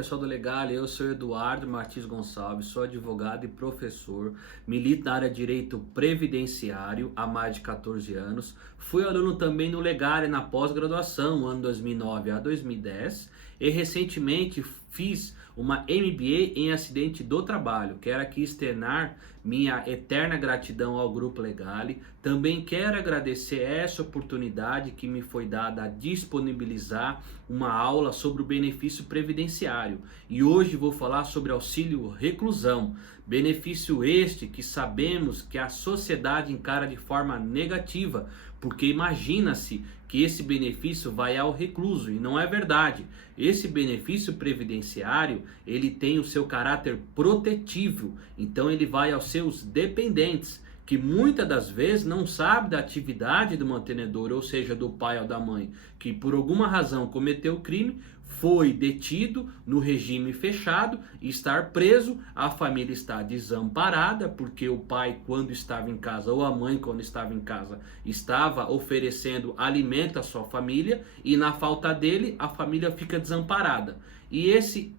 pessoal do Legal, eu sou Eduardo Martins Gonçalves, sou advogado e professor, milito na área de direito previdenciário há mais de 14 anos, fui aluno também no Legal na pós-graduação, ano 2009 a 2010, e recentemente fiz uma MBA em acidente do trabalho. Quero aqui externar minha eterna gratidão ao Grupo Legale. Também quero agradecer essa oportunidade que me foi dada a disponibilizar uma aula sobre o benefício previdenciário. E hoje vou falar sobre auxílio reclusão. Benefício este que sabemos que a sociedade encara de forma negativa, porque imagina-se que esse benefício vai ao recluso, e não é verdade. Esse benefício previdenciário, ele tem o seu caráter protetivo, então ele vai aos seus dependentes, que muitas das vezes não sabe da atividade do mantenedor, ou seja, do pai ou da mãe, que por alguma razão cometeu o crime, foi detido no regime fechado e estar preso, a família está desamparada, porque o pai, quando estava em casa, ou a mãe, quando estava em casa, estava oferecendo alimento à sua família, e na falta dele, a família fica desamparada. E esse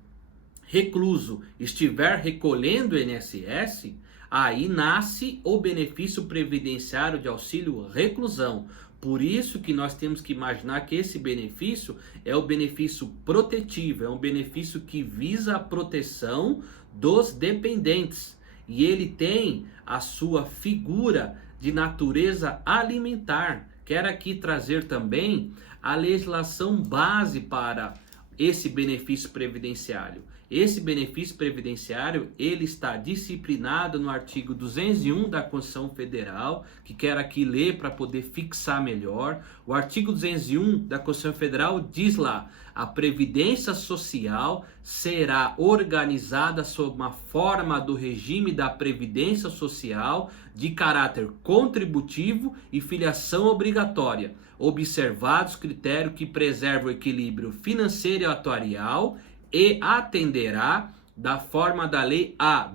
recluso estiver recolhendo o INSS, aí nasce o benefício previdenciário de auxílio reclusão. Por isso que nós temos que imaginar que esse benefício é o benefício protetivo, é um benefício que visa a proteção dos dependentes. E ele tem a sua figura de natureza alimentar. Quero aqui trazer também a legislação base para esse benefício previdenciário. Esse benefício previdenciário, ele está disciplinado no artigo 201 da Constituição Federal, que quero aqui ler para poder fixar melhor. O artigo 201 da Constituição Federal diz lá: a previdência social será organizada sob uma forma do regime da previdência social de caráter contributivo e filiação obrigatória, observados critérios que preservam o equilíbrio financeiro e atuarial, e atenderá da forma da lei a,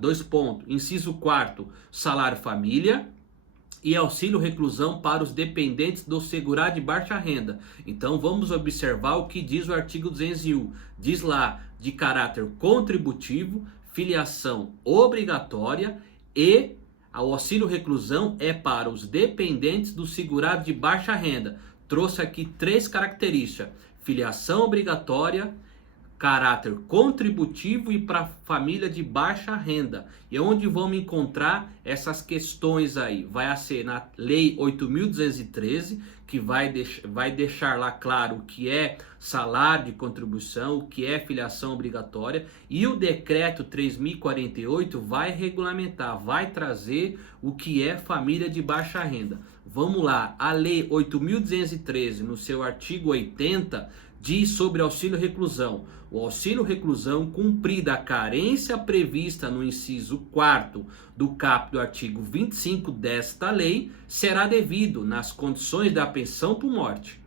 inciso 4º, salário família e auxílio reclusão para os dependentes do segurado de baixa renda. Então vamos observar o que diz o artigo 201. Diz lá de caráter contributivo, filiação obrigatória, e o auxílio reclusão é para os dependentes do segurado de baixa renda. Trouxe aqui 3 características: filiação obrigatória, caráter contributivo e para família de baixa renda. E onde vamos encontrar essas questões aí? Vai ser na Lei 8.213, que vai deixar lá claro o que é salário de contribuição, o que é filiação obrigatória, e o Decreto 3.048 vai regulamentar, vai trazer o que é família de baixa renda. Vamos lá, a Lei 8.213, no seu artigo 80, diz sobre auxílio reclusão: o auxílio reclusão, cumprida a carência prevista no inciso 4º do caput do artigo 25 desta lei, será devido, nas condições da pensão por morte,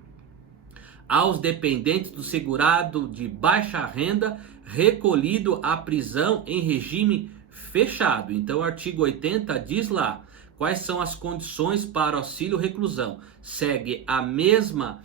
aos dependentes do segurado de baixa renda recolhido à prisão em regime fechado. Então o artigo 80 diz lá quais são as condições para auxílio reclusão. Segue a mesma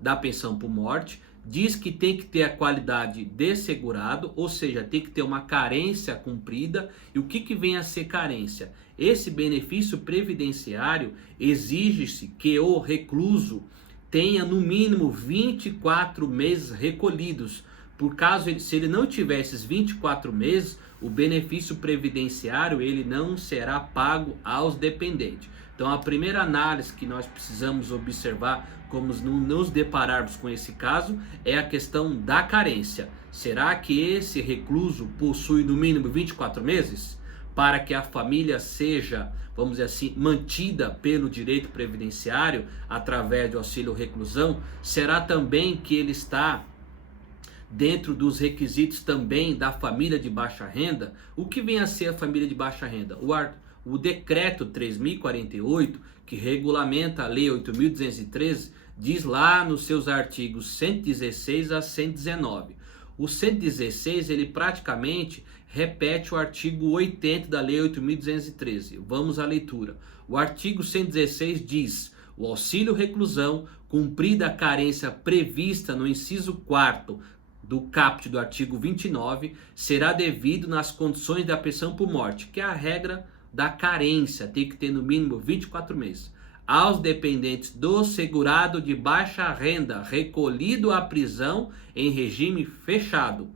da pensão por morte. Diz que tem que ter a qualidade de segurado, ou seja, tem que ter uma carência cumprida. E o que vem a ser carência? Esse benefício previdenciário exige-se que o recluso tenha no mínimo 24 meses recolhidos. Por caso se ele não tiver esses 24 meses, o benefício previdenciário ele não será pago aos dependentes. Então a primeira análise que nós precisamos observar, como nos depararmos com esse caso, é a questão da carência. Será que esse recluso possui no mínimo 24 meses? Para que a família seja, vamos dizer assim, mantida pelo direito previdenciário através do auxílio reclusão? Será também que ele está dentro dos requisitos também da família de baixa renda? O que vem a ser a família de baixa renda? O decreto 3.048, que regulamenta a lei 8.213, diz lá nos seus artigos 116 a 119. O 116, ele praticamente repete o artigo 80 da lei 8.213. Vamos à leitura. O artigo 116 diz: o auxílio reclusão, cumprida a carência prevista no inciso 4º do caput do artigo 29 será devido nas condições da pensão por morte, que é a regra da carência, tem que ter no mínimo 24 meses. Aos dependentes do segurado de baixa renda recolhido à prisão em regime fechado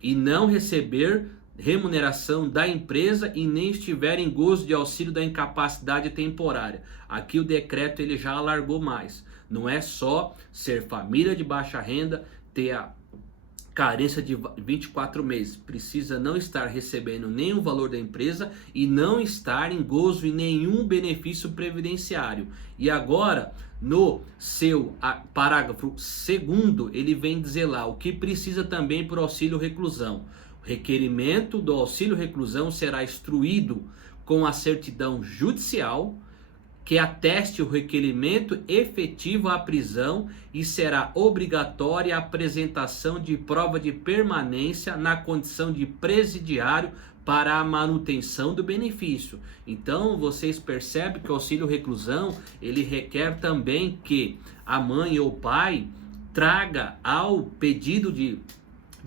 e não receber remuneração da empresa e nem estiver em gozo de auxílio da incapacidade temporária. Aqui o decreto ele já alargou mais. Não é só ser família de baixa renda, ter a carência de 24 meses. Precisa não estar recebendo nenhum valor da empresa e não estar em gozo em nenhum benefício previdenciário. E agora, no seu parágrafo 2º, ele vem dizer lá o que precisa também para o auxílio reclusão. O requerimento do auxílio reclusão será instruído com a certidão judicial que ateste o requerimento efetivo à prisão e será obrigatória a apresentação de prova de permanência na condição de presidiário para a manutenção do benefício. Então vocês percebem que o auxílio reclusão ele requer também que a mãe ou o pai traga ao pedido de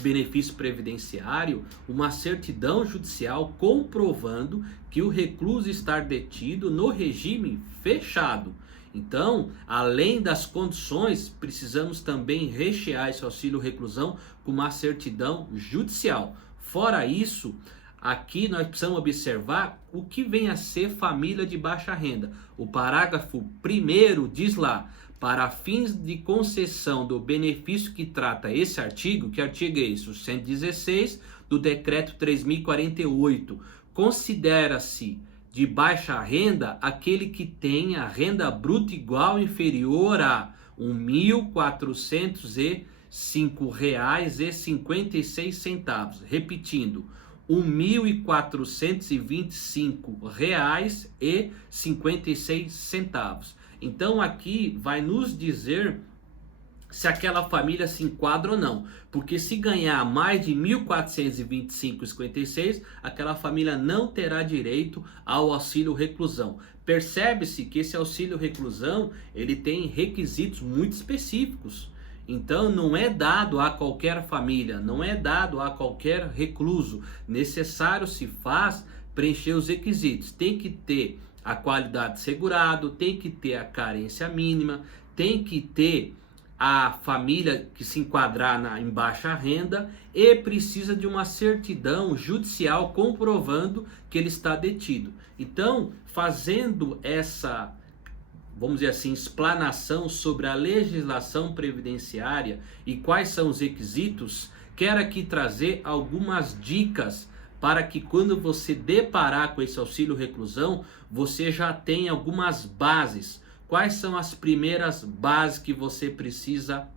benefício previdenciário uma certidão judicial comprovando que o recluso está detido no regime fechado. Então, além das condições, precisamos também rechear esse auxílio reclusão com uma certidão judicial. Fora isso, aqui nós precisamos observar o que vem a ser família de baixa renda. O parágrafo 1º diz lá: para fins de concessão do benefício que trata esse artigo, que artigo é esse? O 116 do decreto 3048. Considera-se de baixa renda aquele que tenha renda bruta igual ou inferior a R$ 1.405,56. Repetindo, R$ 1.425,56. Então aqui vai nos dizer se aquela família se enquadra ou não. Porque se ganhar mais de R$ 1.425,56, aquela família não terá direito ao auxílio reclusão. Percebe-se que esse auxílio reclusão ele tem requisitos muito específicos. Então não é dado a qualquer família, não é dado a qualquer recluso. Necessário se faz preencher os requisitos. Tem que ter a qualidade de segurado, tem que ter a carência mínima, tem que ter a família que se enquadrar em baixa renda e precisa de uma certidão judicial comprovando que ele está detido. Então, fazendo essa, vamos dizer assim, explanação sobre a legislação previdenciária e quais são os requisitos, quero aqui trazer algumas dicas para que quando você deparar com esse auxílio reclusão, você já tenha algumas bases. Quais são as primeiras bases que você precisa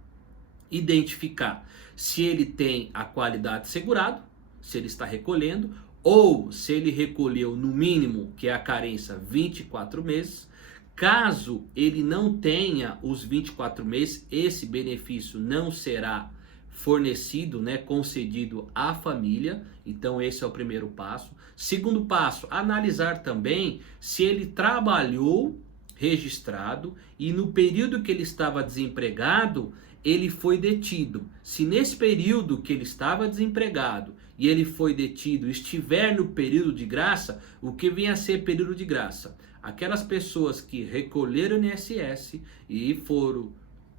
identificar? Se ele tem a qualidade de segurado, se ele está recolhendo, ou se ele recolheu no mínimo, que é a carência, 24 meses. Caso ele não tenha os 24 meses, esse benefício não será fornecido, concedido à família. Então esse é o primeiro passo. Segundo passo, analisar também se ele trabalhou registrado e no período que ele estava desempregado, ele foi detido. Se nesse período que ele estava desempregado e ele foi detido, estiver no período de graça, o que vem a ser período de graça? Aquelas pessoas que recolheram o INSS e foram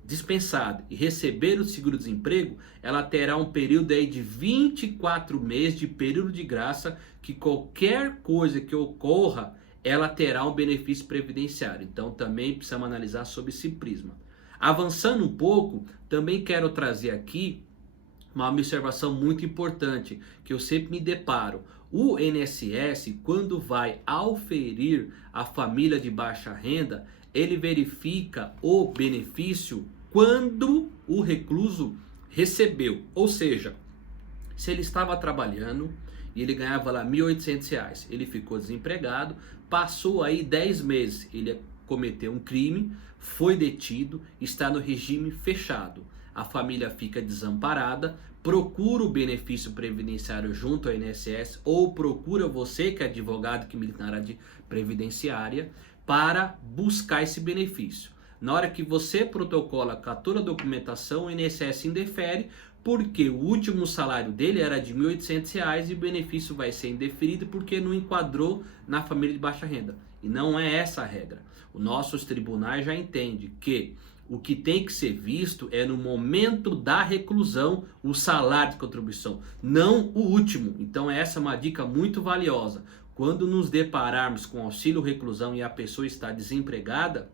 dispensadas e receberam o seguro-desemprego, ela terá um período aí de 24 meses de período de graça, que qualquer coisa que ocorra, ela terá um benefício previdenciário. Então também precisamos analisar sob esse prisma. Avançando um pouco, também quero trazer aqui uma observação muito importante, que eu sempre me deparo. O INSS, quando vai auferir a família de baixa renda, ele verifica o benefício quando o recluso recebeu. Ou seja, se ele estava trabalhando e ele ganhava lá R$ 1.800, ele ficou desempregado, passou aí 10 meses, ele cometeu um crime, foi detido, está no regime fechado. A família fica desamparada, procura o benefício previdenciário junto ao INSS ou procura você, que é advogado que milita na área de previdenciária, para buscar esse benefício. Na hora que você protocola com toda a documentação, o INSS indefere, porque o último salário dele era de R$ 1.800 e o benefício vai ser indeferido porque não enquadrou na família de baixa renda. E não é essa a regra. Os nossos tribunais já entendem que o que tem que ser visto é no momento da reclusão o salário de contribuição, não o último. Então essa é uma dica muito valiosa. Quando nos depararmos com auxílio reclusão e a pessoa está desempregada,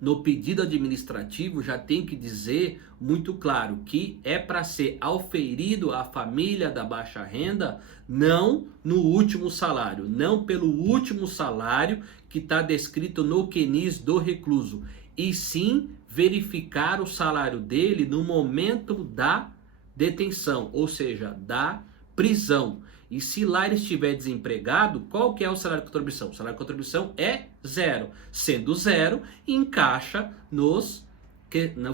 no pedido administrativo já tem que dizer muito claro que é para ser auferido à família da baixa renda, não no último salário, não pelo último salário que está descrito no QNIS do recluso, e sim verificar o salário dele no momento da detenção, ou seja, da prisão. E se lá ele estiver desempregado, qual que é o salário de contribuição? O salário de contribuição é zero. Sendo zero, encaixa nos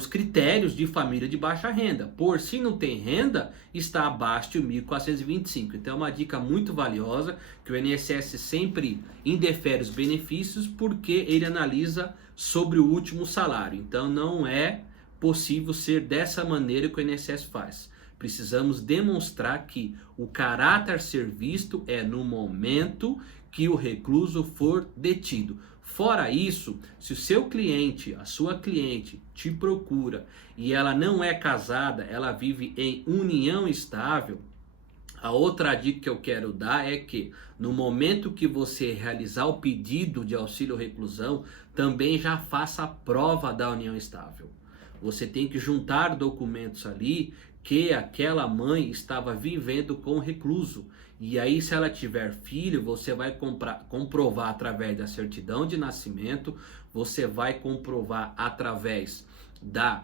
critérios de família de baixa renda. Por se não tem renda, está abaixo de 1.425. Então é uma dica muito valiosa, que o INSS sempre indefere os benefícios porque ele analisa sobre o último salário. Então não é possível ser dessa maneira que o INSS faz. Precisamos demonstrar que o caráter a ser visto é no momento que o recluso for detido. Fora isso, se o seu cliente, a sua cliente, te procura e ela não é casada, ela vive em união estável, a outra dica que eu quero dar é que no momento que você realizar o pedido de auxílio reclusão, também já faça a prova da união estável. Você tem que juntar documentos ali que aquela mãe estava vivendo com o recluso. E aí, se ela tiver filho, você vai comprovar através da certidão de nascimento, você vai comprovar através da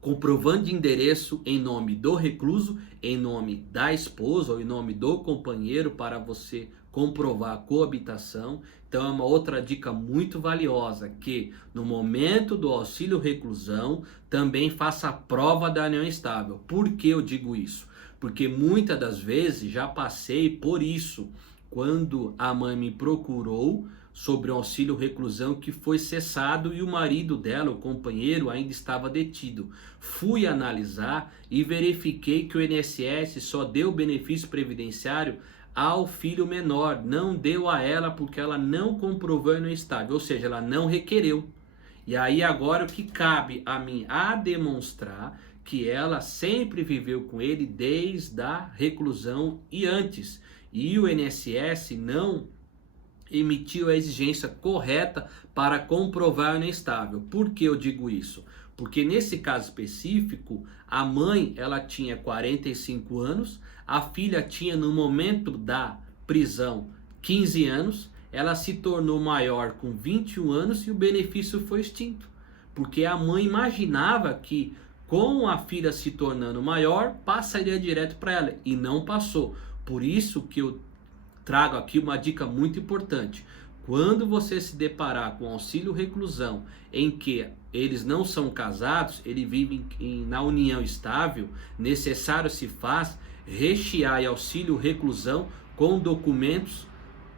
comprovante de endereço em nome do recluso, em nome da esposa ou em nome do companheiro para você comprovar a coabitação. Então é uma outra dica muito valiosa, que no momento do auxílio reclusão também faça a prova da união estável. Por que eu digo isso? Porque muitas das vezes já passei por isso, quando a mãe me procurou sobre o auxílio reclusão que foi cessado e o marido dela, o companheiro, ainda estava detido. Fui analisar e verifiquei que o INSS só deu benefício previdenciário ao filho menor, não deu a ela porque ela não comprovou a união estável, ou seja, ela não requereu. E aí agora o que cabe a mim a demonstrar que ela sempre viveu com ele desde a reclusão e antes. E o INSS não emitiu a exigência correta para comprovar a união estável. Por que eu digo isso? Porque nesse caso específico, a mãe ela tinha 45 anos, a filha tinha no momento da prisão 15 anos, ela se tornou maior com 21 anos e o benefício foi extinto. Porque a mãe imaginava que com a filha se tornando maior, passaria direto para ela e não passou. Por isso que eu trago aqui uma dica muito importante. Quando você se deparar com auxílio reclusão em que eles não são casados, eles vivem na união estável, necessário se faz rechear auxílio reclusão com documentos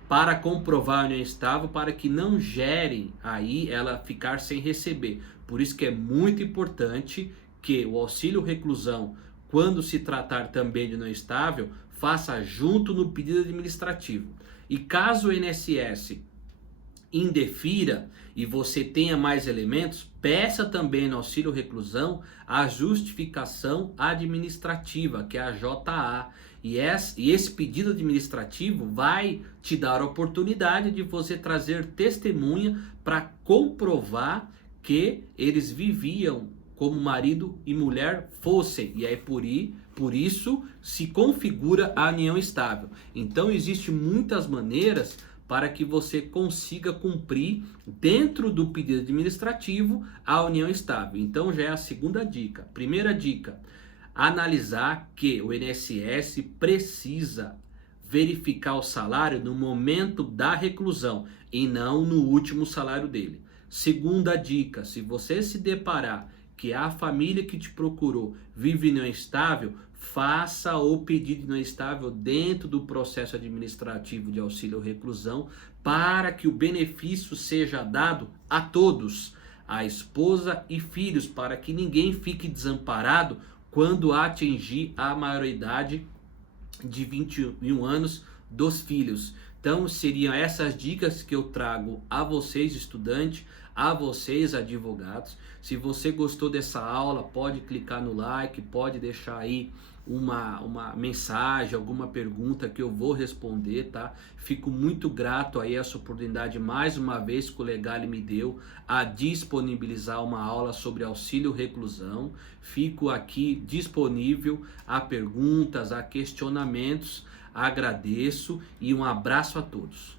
para comprovar a união estável, para que não gerem aí ela ficar sem receber. Por isso que é muito importante que o auxílio reclusão, quando se tratar também de união estável, faça junto no pedido administrativo. E caso o INSS indefira e você tenha mais elementos, peça também no auxílio reclusão a justificação administrativa, que é a JA. E esse pedido administrativo vai te dar a oportunidade de você trazer testemunha para comprovar que eles viviam como marido e mulher fossem. E aí por isso se configura a união estável. Então existem muitas maneiras para que você consiga cumprir dentro do pedido administrativo a união estável. Então já é a segunda dica. Primeira dica, analisar que o INSS precisa verificar o salário no momento da reclusão e não no último salário dele. Segunda dica, se você se deparar que a família que te procurou vive em união estável, faça o pedido de união estável dentro do processo administrativo de auxílio reclusão, para que o benefício seja dado a todos, a esposa e filhos, para que ninguém fique desamparado quando atingir a maioridade de 21 anos dos filhos. Então seriam essas dicas que eu trago a vocês, estudantes, a vocês, advogados. Se você gostou dessa aula, pode clicar no like, pode deixar aí uma mensagem, alguma pergunta que eu vou responder, tá? Fico muito grato aí essa oportunidade mais uma vez que o Legale me deu a disponibilizar uma aula sobre auxílio reclusão. Fico aqui disponível a perguntas, a questionamentos. Agradeço e um abraço a todos.